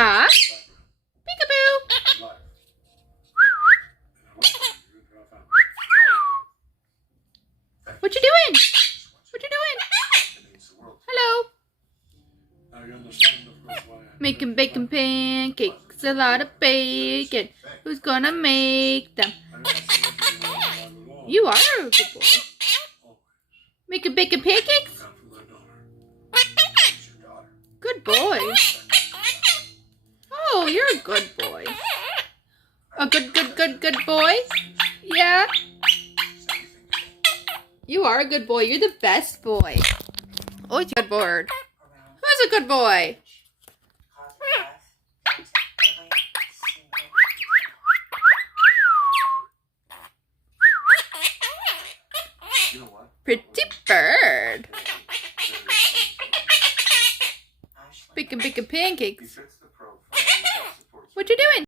Ah, peekaboo. What you doing? What you doing? Hello. Making bacon pancakes, a lot of bacon. Who's gonna make them? You are a good boy. Making bacon pancakes? Good boy. Oh, you're a good boy. A good boy? Yeah. You are a good boy. You're the best boy. Oh, it's a good bird. Who's a good boy? Pretty bird. Bacon pancakes. What you doing?